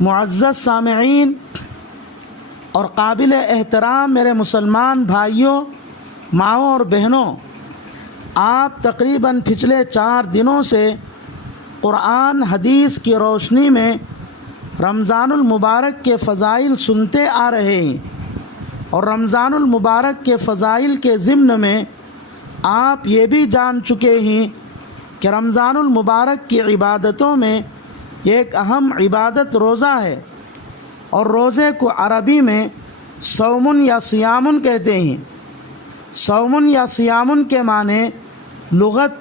معزز سامعین اور قابل احترام میرے مسلمان بھائیوں، ماؤں اور بہنوں، آپ تقریباً پچھلے 4 دنوں سے قرآن حدیث کی روشنی میں رمضان المبارک کے فضائل سنتے آ رہے ہیں، اور رمضان المبارک کے فضائل کے ضمن میں آپ یہ بھی جان چکے ہیں کہ رمضان المبارک کی عبادتوں میں ایک اہم عبادت روزہ ہے، اور روزے کو عربی میں صومن یا صیامن کہتے ہیں۔ صومن یا صیامن کے معنی لغت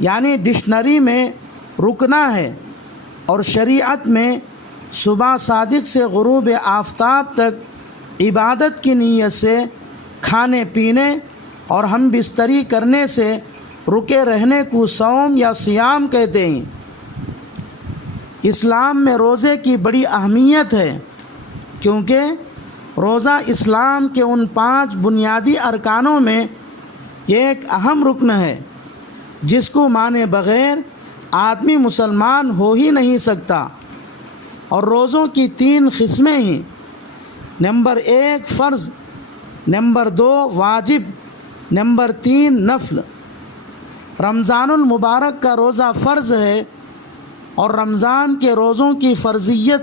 یعنی ڈکشنری میں رکنا ہے، اور شریعت میں صبح صادق سے غروب آفتاب تک عبادت کی نیت سے کھانے پینے اور ہم بستری کرنے سے رکے رہنے کو صوم یا صیام کہتے ہیں۔ اسلام میں روزے کی بڑی اہمیت ہے، کیونکہ روزہ اسلام کے ان 5 بنیادی ارکانوں میں ایک اہم رکن ہے، جس کو مانے بغیر آدمی مسلمان ہو ہی نہیں سکتا۔ اور روزوں کی 3 قسمیں ہیں: نمبر 1 فرض، نمبر 2 واجب، نمبر 3 نفل۔ رمضان المبارک کا روزہ فرض ہے، اور رمضان کے روزوں کی فرضیت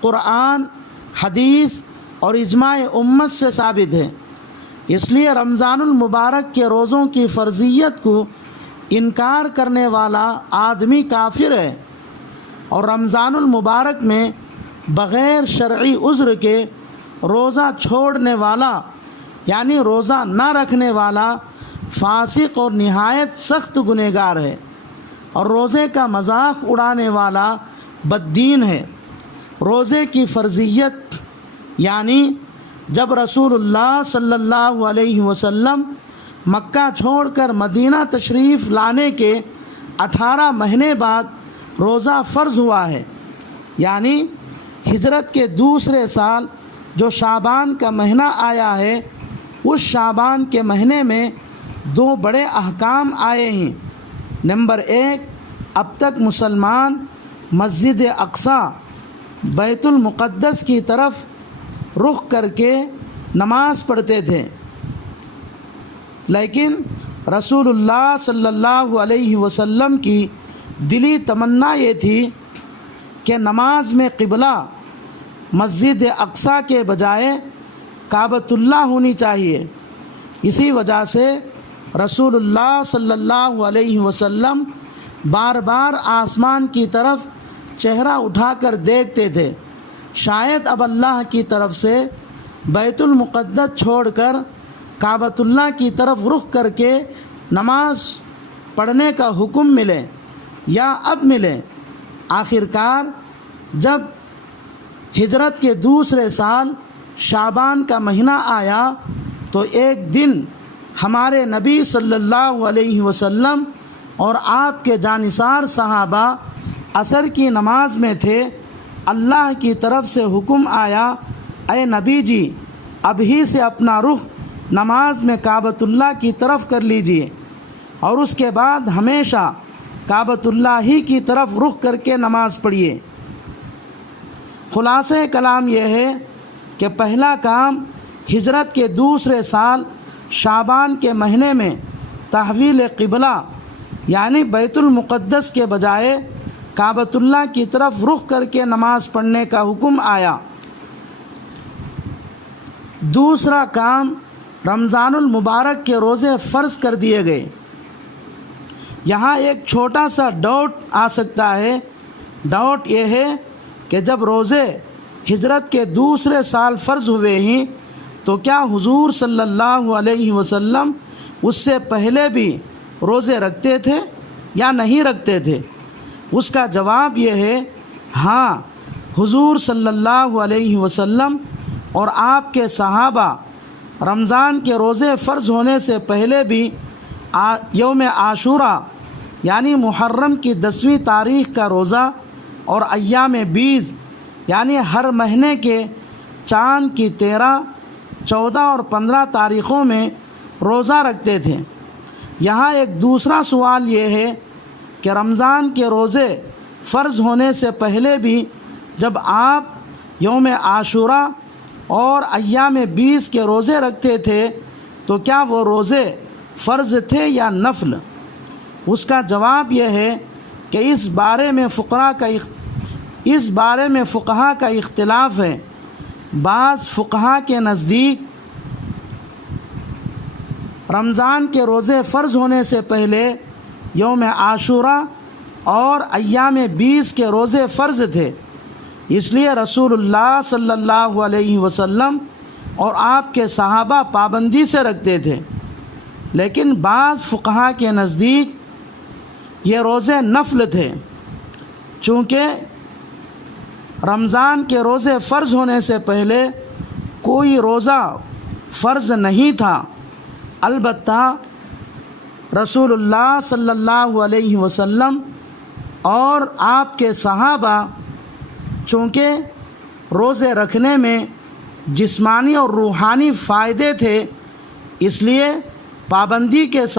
قرآن، حدیث اور اجماع امت سے ثابت ہے۔ اس لیے رمضان المبارک کے روزوں کی فرضیت کو انکار کرنے والا آدمی کافر ہے، اور رمضان المبارک میں بغیر شرعی عذر کے روزہ چھوڑنے والا یعنی روزہ نہ رکھنے والا فاسق اور نہایت سخت گنہگار ہے، اور روزے کا مذاق اڑانے والا بددین ہے۔ روزے کی فرضیت یعنی جب رسول اللہ صلی اللہ علیہ وسلم مکہ چھوڑ کر مدینہ تشریف لانے کے 18 مہینے بعد روزہ فرض ہوا ہے، یعنی ہجرت کے دوسرے سال جو شعبان کا مہینہ آیا ہے، اس شعبان کے مہینے میں 2 بڑے احکام آئے ہیں۔ نمبر 1، اب تک مسلمان مسجد اقصی بیت المقدس کی طرف رخ کر کے نماز پڑھتے تھے، لیکن رسول اللہ صلی اللہ علیہ وسلم کی دلی تمنا یہ تھی کہ نماز میں قبلہ مسجد اقصی کے بجائے کعبۃ اللہ ہونی چاہیے۔ اسی وجہ سے رسول اللہ صلی اللہ علیہ وسلم بار بار آسمان کی طرف چہرہ اٹھا کر دیکھتے تھے، شاید اب اللہ کی طرف سے بیت المقدس چھوڑ کر کعبۃ اللہ کی طرف رخ کر کے نماز پڑھنے کا حکم ملے یا اب ملے۔ آخرکار جب ہجرت کے دوسرے سال شعبان کا مہینہ آیا تو ایک دن ہمارے نبی صلی اللہ علیہ وسلم اور آپ کے جانثار صحابہ عصر کی نماز میں تھے۔ اللہ کی طرف سے حکم آیا، اے نبی جی اب ہی سے اپنا رخ نماز میں کعبۃ اللہ کی طرف کر لیجئے، اور اس کے بعد ہمیشہ کعبۃ اللہ ہی کی طرف رخ کر کے نماز پڑھیے۔ خلاصہ کلام یہ ہے کہ پہلا کام ہجرت کے دوسرے سال شعبان کے مہینے میں تحویل قبلہ یعنی بیت المقدس کے بجائے کعبۃ اللہ کی طرف رخ کر کے نماز پڑھنے کا حکم آیا۔ دوسرا کام رمضان المبارک کے روزے فرض کر دیے گئے۔ یہاں ایک چھوٹا سا ڈاؤٹ آ سکتا ہے۔ ڈاؤٹ یہ ہے کہ جب روزے ہجرت کے دوسرے سال فرض ہوئے ہیں تو کیا حضور صلی اللہ علیہ وسلم اس سے پہلے بھی روزے رکھتے تھے یا نہیں رکھتے تھے؟ اس کا جواب یہ ہے، ہاں، حضور صلی اللہ علیہ وسلم اور آپ کے صحابہ رمضان کے روزے فرض ہونے سے پہلے بھی یوم عاشوراء یعنی محرم کی 10ویں تاریخ کا روزہ اور ایام بیض یعنی ہر مہینے کے چاند کی 13، 14 اور 15 تاریخوں میں روزہ رکھتے تھے۔ یہاں ایک دوسرا سوال یہ ہے کہ رمضان کے روزے فرض ہونے سے پہلے بھی جب آپ یوم عاشورہ اور ایام 20 کے روزے رکھتے تھے تو کیا وہ روزے فرض تھے یا نفل؟ اس کا جواب یہ ہے کہ اس بارے میں فقہا کا اختلاف ہے۔ بعض فقہا کے نزدیک رمضان کے روزے فرض ہونے سے پہلے یوم عاشورہ اور ایام 20 کے روزے فرض تھے، اس لیے رسول اللہ صلی اللہ علیہ وسلم اور آپ کے صحابہ پابندی سے رکھتے تھے۔ لیکن بعض فقہا کے نزدیک یہ روزے نفل تھے، چونکہ رمضان کے روزے فرض ہونے سے پہلے کوئی روزہ فرض نہیں تھا۔ البتہ رسول اللہ صلی اللہ علیہ وسلم اور آپ کے صحابہ چونکہ روزے رکھنے میں جسمانی اور روحانی فائدے تھے، اس لیے پابندی کے